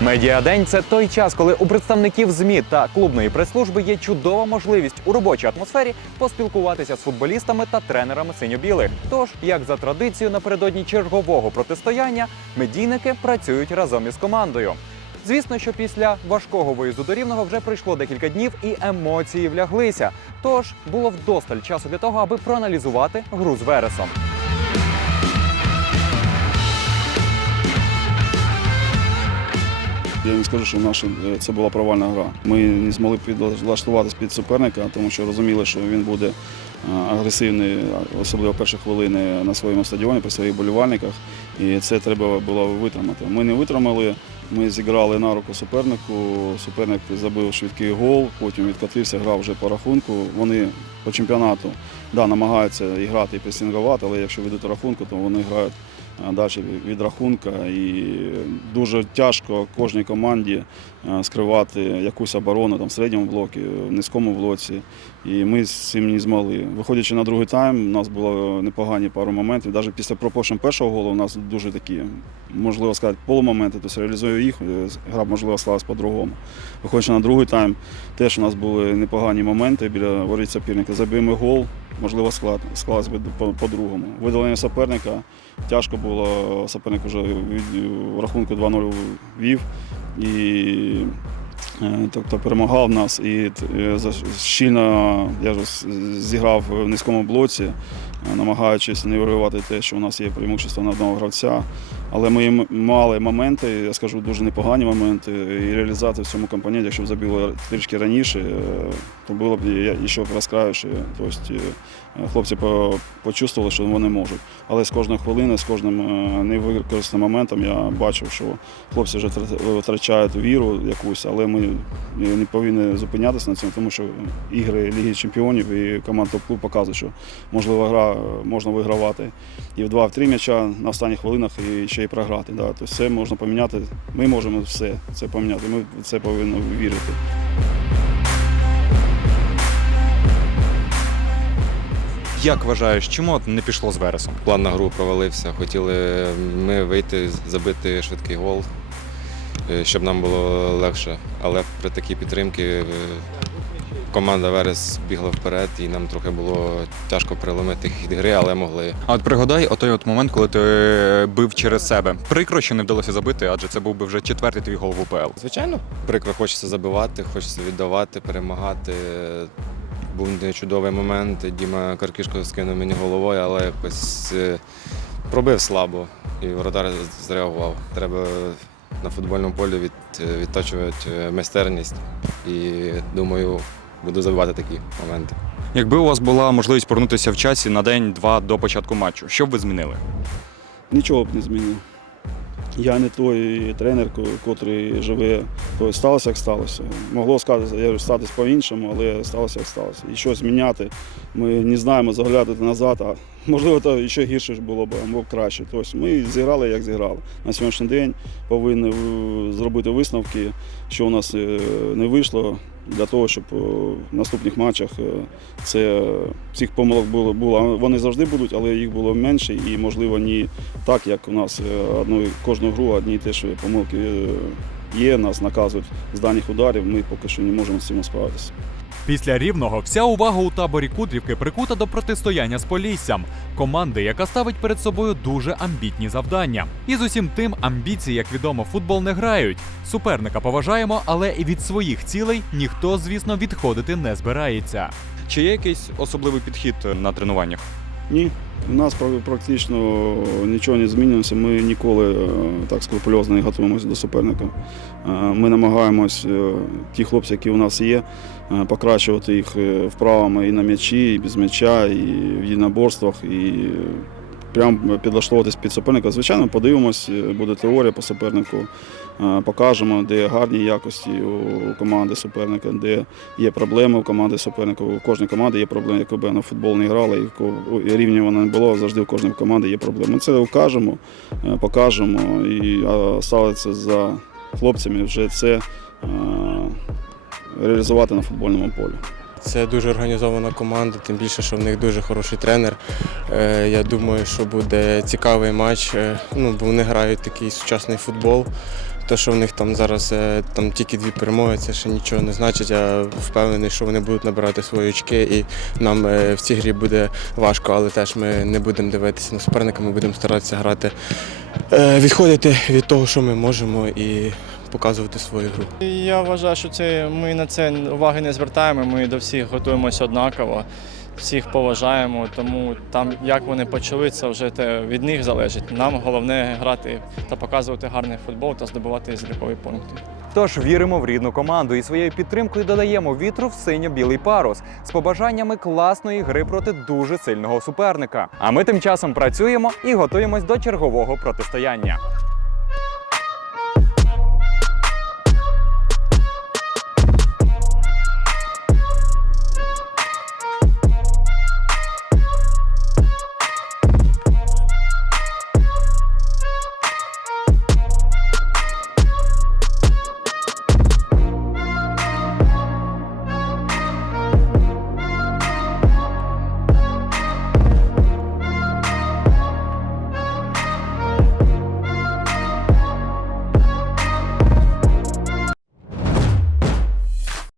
Медіадень це той час, коли у представників ЗМІ та клубної прес-служби є чудова можливість у робочій атмосфері поспілкуватися з футболістами та тренерами синьо-білих. Тож, як за традицією, напередодні чергового протистояння медійники працюють разом із командою. Звісно, що після важкого виїзду до рівного вже пройшло декілька днів і емоції вляглися. Тож було вдосталь часу для того, аби проаналізувати гру з Вересом. Я не скажу, що наша е, це була провальна гра. Ми не змогли підлаштуватися під суперника, тому що розуміли, що він буде е, агресивний, особливо перші хвилини на своєму стадіоні при своїх болівальниках. І це треба було витримати. Ми не витримали. Ми зіграли на руку супернику. Суперник забив швидкий гол, потім відкотився, грав вже по рахунку. Вони по чемпіонату да, намагаються і грати і пресингувати, але якщо ведуть рахунку, то вони грають далі від рахунка. І дуже тяжко кожній команді скривати якусь оборону там, в середньому блокі, в низькому блоці. І ми з цим не змогли. Виходячи на другий тайм, у нас було непогані пару моментів. Навіть після пропущення першого голу у нас дуже такі, можливо сказати, полумоменти, тобто реалізую їх, е, гра, можливо, склалась по-другому. Виходячи на другий тайм, теж у нас були непогані моменти біля воріт суперника. Забив гол, можливо, склад, склалось би по- по-другому. Видалення суперника тяжко було, суперник вже в рахунку 2-0 вів. І Е, Тобто перемагав нас і е, щільно я ж зіграв в низькому блоці, намагаючись не виривати те, що у нас є преимущество на одного гравця. Але ми мали моменти, я скажу, дуже непогані моменти. І реалізація в цьому компоненті, якщо б забили трішки раніше, е, то було б ще яскравіше. Тобто е, хлопці по- почувствували, що вони можуть. Але з кожної хвилини, з кожним е, невикористаним моментом я бачив, що хлопці вже втрачають віру якусь, але ми не повинні зупинятися на цьому, тому що ігри Ліги Чемпіонів і команда топ-клуб показують, що можлива гра можна вигравати і в два-в три м'яча на останніх хвилинах і ще й програти. Да. Тобто це можна поміняти. Ми можемо все це поміняти. Ми в це повинні вірити. Як вважаєш, чому от не пішло з Вересом? План на гру провалився. Хотіли ми вийти, забити швидкий гол, е, щоб нам було легше. Але при такій підтримці е, команда Верес бігла вперед, і нам трохи було тяжко переломити хід гри, але могли. А от пригадай отой от момент, коли ти е, бив через себе. Прикро, що не вдалося забити, адже це був би вже четвертий твій гол в УПЛ. Звичайно, прикро хочеться забивати, хочеться віддавати, перемагати. Був не чудовий момент. Діма Каркішко скинув мені головою, але якось е, пробив слабо і воротар зреагував. Треба на футбольному полі від, відточувати е, майстерність і думаю, буду забивати такі моменти. Якби у вас була можливість повернутися в часі на день-два до початку матчу, що б ви змінили? Нічого б не змінив. Я не той тренер, котрий живе, то сталося, як сталося. Могло сказати, я статись по-іншому, але сталося, як сталося. І щось міняти. Ми не знаємо заглядати назад, а можливо, то ще гірше ж було б, або краще. Тобто ми зіграли, як зіграли. На сьогоднішній день повинні зробити висновки, що у нас е, не вийшло, для того, щоб е, в наступних матчах е, це е, цих помилок було, було. Вони завжди будуть, але їх було менше і, можливо, не так, як у нас е, одну, кожну гру одні і те, що помилки е, є, нас наказують з даних ударів, ми поки що не можемо з цим справитися. Після рівного вся увага у таборі Кудрівки прикута до протистояння з Поліссям, команди, яка ставить перед собою дуже амбітні завдання. І з усім тим амбіції, як відомо, футбол не грають. Суперника поважаємо, але і від своїх цілей ніхто, звісно, відходити не збирається. Чи є якийсь особливий підхід на тренуваннях? Ні, у нас пра- практично нічого не змінилося. Ми ніколи е, так скрупульозно не готуємося до суперника. Е, Ми намагаємось е, ті хлопці, які у нас є, покращувати їх вправами і на м'ячі, і без м'яча, і в єдиноборствах, і прям підлаштовуватись під суперника. Звичайно, подивимось, е, буде теорія по супернику. Е, Покажемо, де гарні якості у команди суперника, де є проблеми у команди суперника. У кожної команди є проблеми, якби вона футбол не грала, і рівня вона не було, завжди у кожної команди є проблеми. Ми це укажемо, е, покажемо і ставиться за хлопцями вже це реалізувати на футбольному полі. Це дуже організована команда, тим більше, що в них дуже хороший тренер. Е, Я думаю, що буде цікавий матч. е, Ну, бо вони грають такий сучасний футбол. Те, що в них там зараз е, там тільки дві перемоги, це ще нічого не значить. Я впевнений, що вони будуть набирати свої очки, і нам в цій грі буде важко, але теж ми не будемо дивитися на суперника, ми будемо старатися грати, відходити від того, що ми можемо, і показувати свою гру. Я вважаю, що це ми на це уваги не звертаємо. Ми до всіх готуємося однаково, всіх поважаємо. Тому там як вони почали, це вже те від них залежить. Нам головне грати та показувати гарний футбол та здобувати залікові пункти. Тож віримо в рідну команду і своєю підтримкою додаємо вітру в синьо-білий парус з побажаннями класної гри проти дуже сильного суперника. А ми тим часом працюємо і готуємось до чергового протистояння.